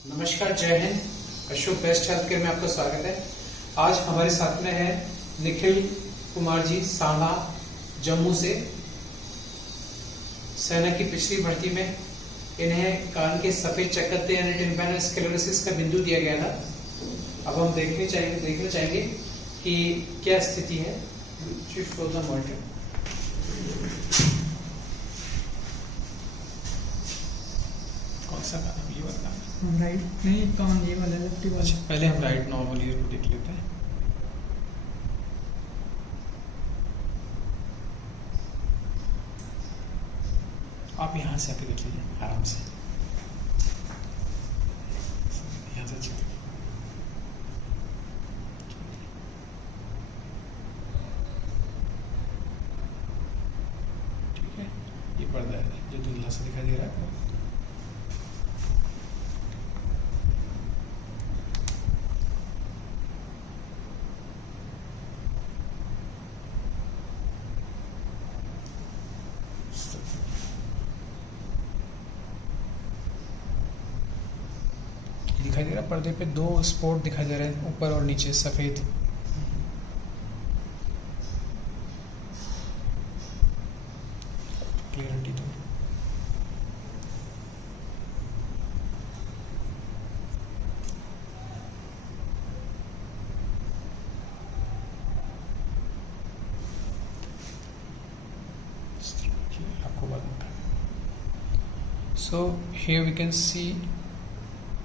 नमस्कार, जय Hind. Ashok best health care में आपका स्वागत है। आज हमारे साथ में है निखिल कुमार जी सांबा जम्मू से। सेना की पिछली भर्ती में इन्हें कान के सफेद चकत्ते यानी टिम्पैनल स्क्लेरोसिस का बिंदु दिया गया था। अब हम देखना चाहेंगे कि क्या स्थिति है। कौन सा कान? ये वाला कान? राइट नहीं, कान ये वाला लेफ्ट वाला। अच्छा, पहले हम राइट नॉर्मल ईयर को देख लेते हैं। आप यहाँ से आके देख लीजिए आराम से, यहाँ से चलिए। ठीक है, ये पर्दा है जो धुंधला से दिखाई दे रहा है। दिखाई दे रहा है पर्दे पे दो स्पॉट दिखाई दे रहे हैं, ऊपर और नीचे सफेद। क्लियरिटी तो आपको बाद में। So here we can see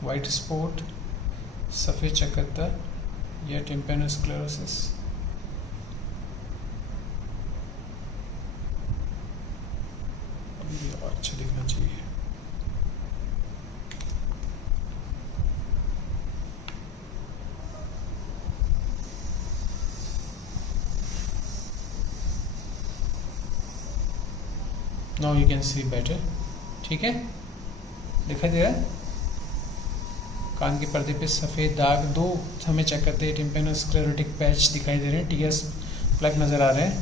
white spot, सफेद चकत्ता या टिम्पैनल स्क्लेरोसिस। अभी और अच्छा दिखना चाहिए। Now you can see better। ठीक है, दिखाई दे रहा है। कान के पर्दे पे सफ़ेद दाग, दो हमें चेक करते हैं टिम्पैनल स्क्लेरोटिक पैच दिखाई दे रहे हैं, टीएस प्लग नज़र आ रहे हैं।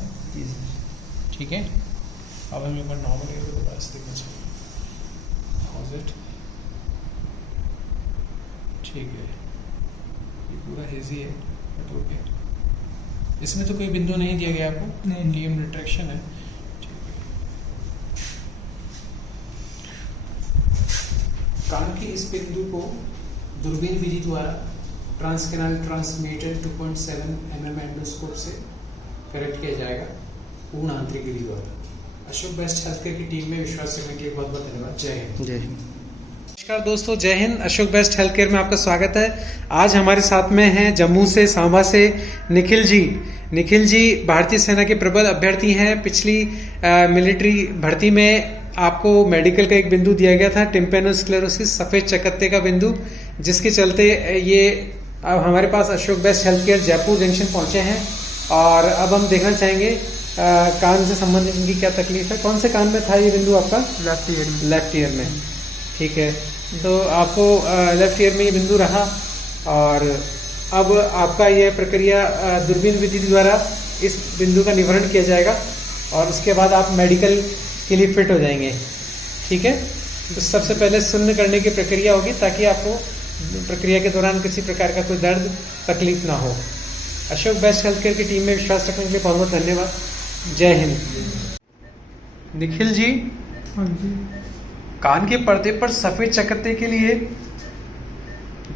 ठीक है, अब हमें एक बार नॉर्मल एयर को दोबारा से देखना चाहिए। How is it? ठीक है, ये पूरा हेजी है बट ओके। इसमें तो कोई बिंदु नहीं दिया गया आपको? नहीं। डीएम रिट्रैक्शन है। कान के इस बिंदु को दूरबीन विधि द्वारा ट्रांसकैनाल ट्रांसमीटर 2.7 mm एंडोस्कोप से करेक्ट किया जाएगा पूर्ण आंतरिक विधि द्वारा। अशोक बेस्ट हेल्थ केयर की टीम में विश्वास करने के लिए बहुत बहुत धन्यवाद। जय हिंद। जय हिंद। नमस्कार दोस्तों, जय Hind. Ashok best health care में आपका स्वागत है। आज हमारे साथ में हैं जम्मू से, सांबा से निखिल जी। निखिल जी भारतीय सेना के प्रबल अभ्यर्थी हैं। पिछली मिलिट्री भर्ती में आपको मेडिकल का एक बिंदु दिया गया था, टिम्पैनल स्क्लेरोसिस, सफेद चकत्ते का बिंदु, जिसके चलते ये अब हमारे पास Ashok best health care Jaipur junction पहुंचे हैं। और अब हम देखना चाहेंगे कान से संबंधित इनकी क्या तकलीफ है। कौन से कान में था ये बिंदु आपका? लेफ्ट ईयर में। लेफ्ट ईयर में। ठीक है, तो आपको लेफ्ट ईयर में ये बिंदु रहा और अब आपका यह प्रक्रिया दूरबीन विधि द्वारा इस बिंदु का निवारण किया जाएगा और उसके बाद आप मेडिकल के लिए फिट हो जाएंगे। ठीक है, तो सबसे पहले शून्य करने की प्रक्रिया होगी ताकि आपको प्रक्रिया के दौरान किसी प्रकार का कोई दर्द तकलीफ ना हो। अशोक बेस्ट हेल्थ केयर की टीम में विश्वास रखने के लिए बहुत बहुत धन्यवाद। जय हिंद। निखिल जी, हाँ जी। कान के पर्दे पर सफेद चकत्ते के लिए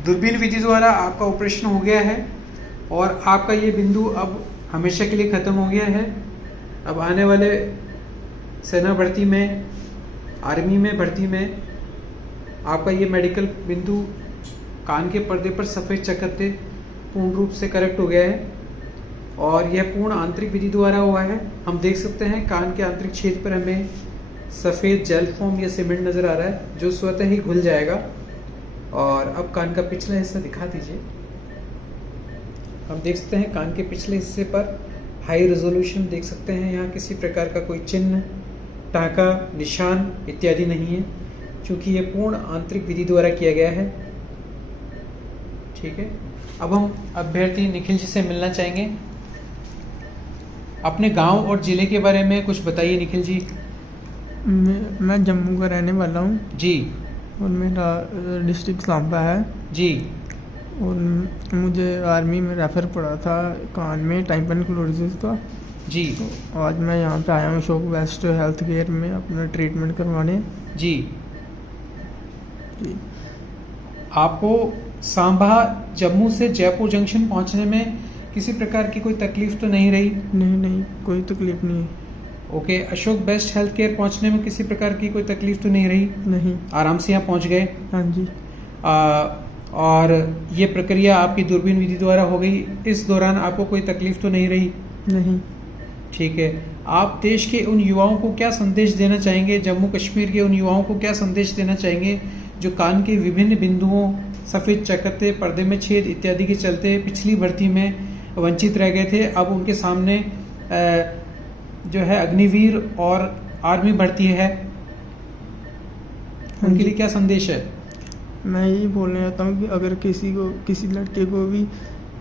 दूरबीन विधि द्वारा आपका ऑपरेशन हो गया है और आपका ये बिंदु अब हमेशा के लिए ख़त्म हो गया है। अब आने वाले सेना भर्ती में, आर्मी में भर्ती में आपका ये मेडिकल बिंदु कान के पर्दे पर सफ़ेद चकत्ते पूर्ण रूप से करेक्ट हो गया है और यह पूर्ण आंतरिक विधि द्वारा हुआ है। हम देख सकते हैं कान के आंतरिक क्षेत्र पर हमें सफ़ेद जेल फोम या सीमेंट नज़र आ रहा है जो स्वतः ही घुल जाएगा। और अब कान का पिछला हिस्सा दिखा दीजिए। हम देख सकते हैं कान के पिछले हिस्से पर हाई रेजोल्यूशन देख सकते हैं। यहाँ किसी प्रकार का कोई चिन्ह, टाँका, निशान इत्यादि नहीं है क्योंकि ये पूर्ण आंतरिक विधि द्वारा किया गया है। ठीक है, अब हम अभ्यर्थी निखिल जी से मिलना चाहेंगे। अपने गांव और जिले के बारे में कुछ बताइए निखिल जी। मैं जम्मू का रहने वाला हूँ जी। और मेरा डिस्ट्रिक्ट सांबा है। जी। और मुझे आर्मी में रेफ़र पड़ा था कान में टाइम्पेनिक्लोसिस का। जी। तो आज मैं यहाँ पे आया हूँ अशोक वेस्ट हेल्थ केयर में अपना ट्रीटमेंट करवाने। जी। जी। आपको सांबा जम्मू से जयपुर जंक्शन पहुंचने में किसी प्रकार की कोई तकलीफ तो नहीं रही? नहीं, कोई तकलीफ नहीं है। Okay, Ashok best health care पहुंचने में किसी प्रकार की कोई तकलीफ तो नहीं रही? नहीं। आराम से यहाँ पहुंच गए? हाँ जी। और ये प्रक्रिया आपकी दूरबीन विधि द्वारा हो गई, इस दौरान आपको कोई तकलीफ तो नहीं रही? नहीं। ठीक है। आप देश के उन युवाओं को क्या संदेश देना चाहेंगे, जम्मू कश्मीर के उन युवाओं को क्या संदेश देना चाहेंगे जो कान के विभिन्न बिंदुओं, सफ़ेद चकत्ते, पर्दे में छेद इत्यादि के चलते पिछली भर्ती में वंचित रह गए थे? अब उनके सामने जो है अग्निवीर और आर्मी भर्ती है, उनके लिए क्या संदेश है? मैं यही बोलना चाहता हूँ कि अगर किसी लड़के को भी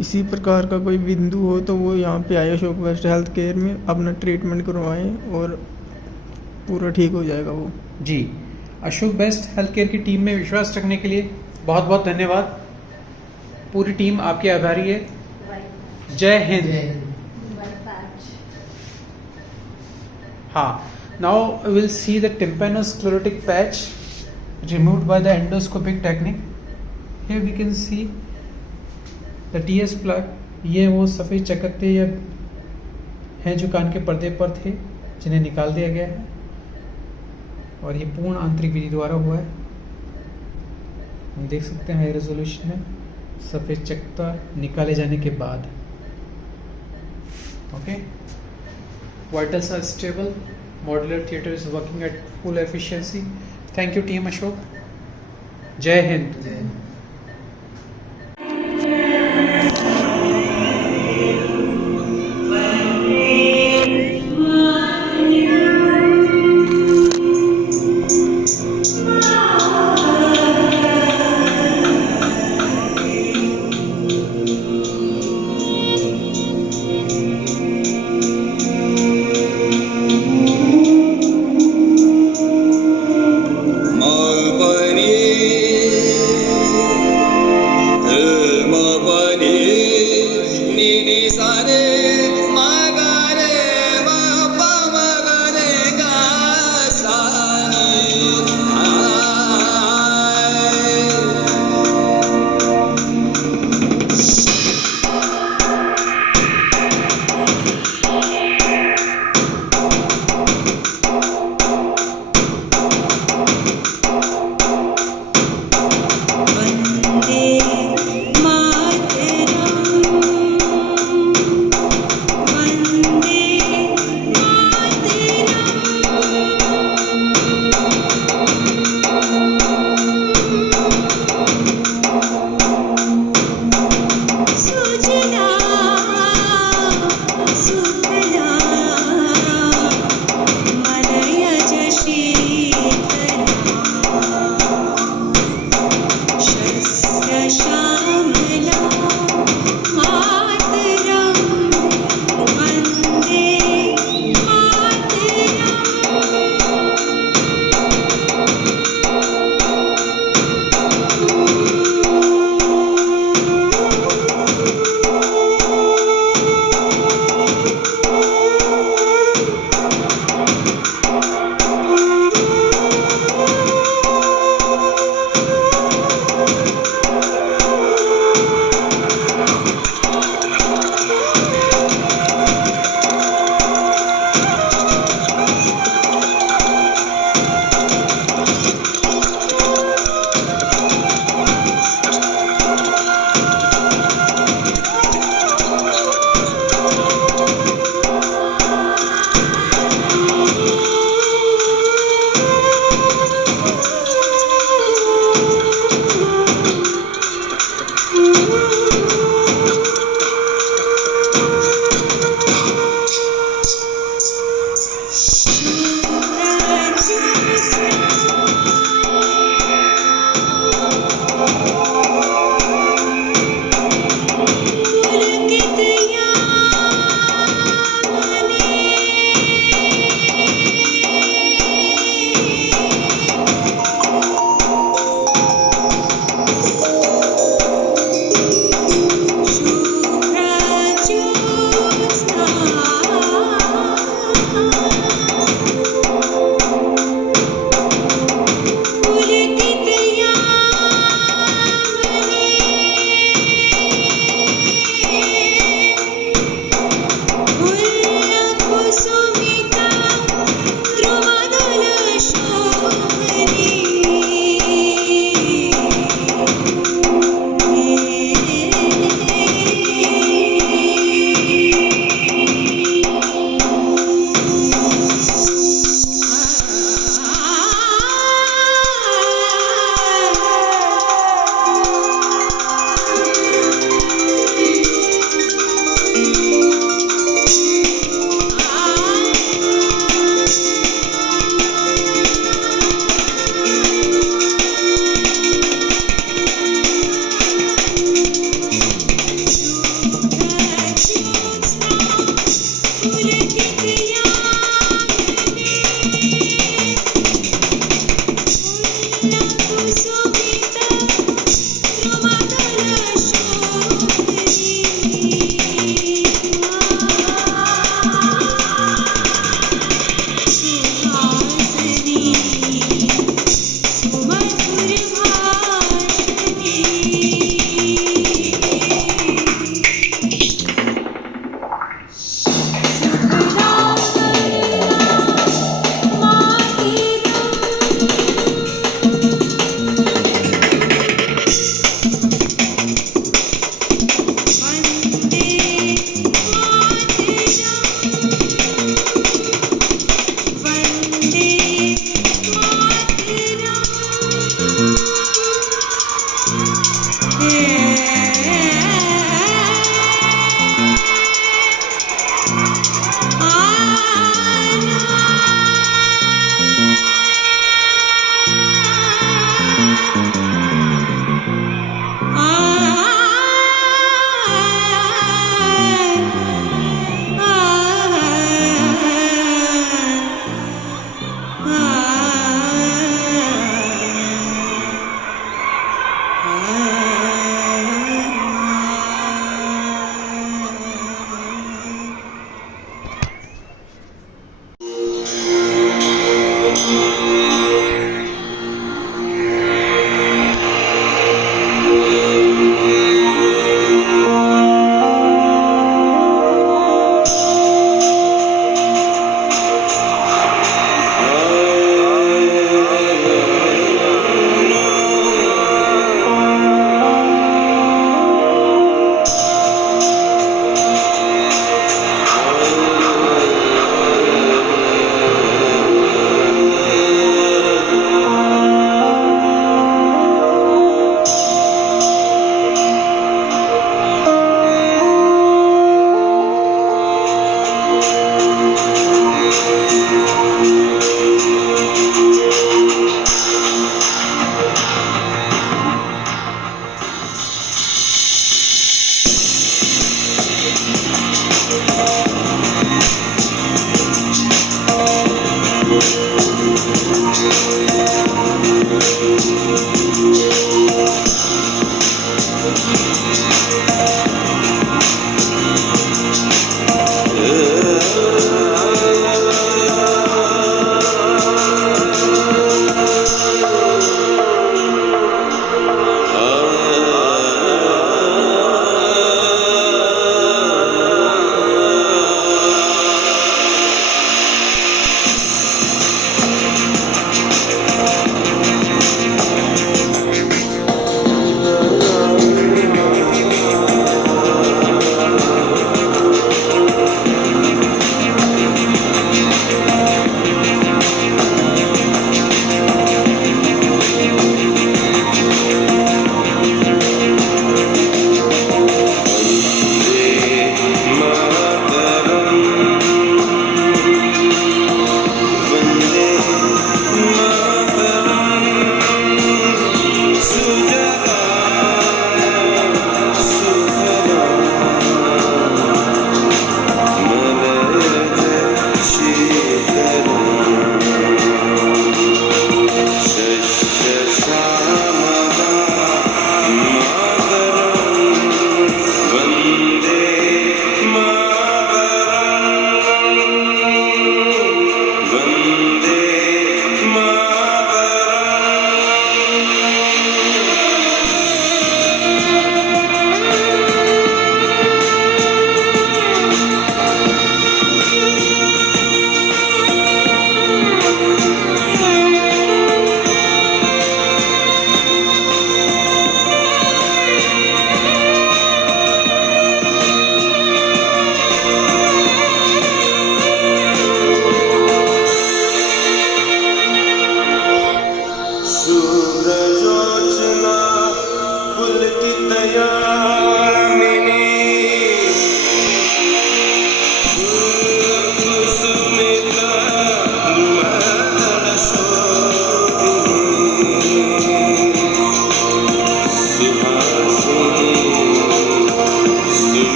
इसी प्रकार का कोई बिंदु हो तो वो यहाँ पे आए अशोक वेस्ट हेल्थ केयर में अपना ट्रीटमेंट करवाएं और पूरा ठीक हो जाएगा वो। जी। अशोक बेस्ट हेल्थ केयर की टीम में विश्वास रखने के लिए बहुत बहुत धन्यवाद। पूरी टीम आपकी आभारी है। जय हिंद। हाँ, now we will see the tympanosclerotic patch removed by the endoscopic technique. Here we can see the TS plug. ये वो सफ़ेद चकत्ते या हैं जो कान के पर्दे पर थे, जिन्हें निकाल दिया गया है और ये पूर्ण आंतरिक विधि द्वारा हुआ है। हम देख सकते हैं हाई रेजोल्यूशन है सफ़ेद चकत्ता निकाले जाने के बाद। Okay, vitals are stable, modular theater is working at full efficiency. Thank you team Ashok. Jai Hind. Malbani